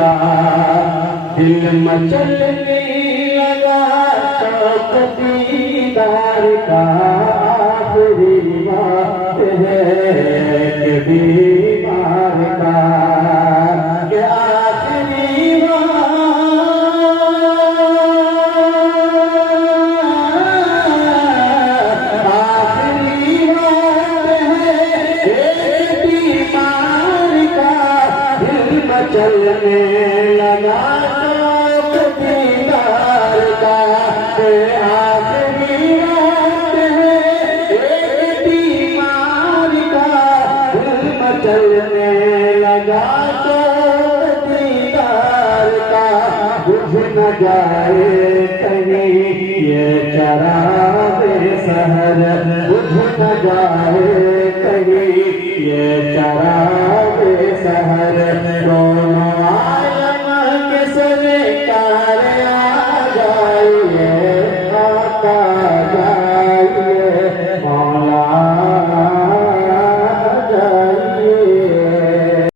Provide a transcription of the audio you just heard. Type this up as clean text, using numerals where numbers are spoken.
का दिल मचलने लगा शौक दीदार का आखिरी बात है कि बीमार का कि आखिरी चलने लगा शौक दीदार का आखिरी रात है एक बीमार का दिल चलने लगा शौक दीदार का बुझ न जाए कहीं ये चराग़ सहर बुझ न जाए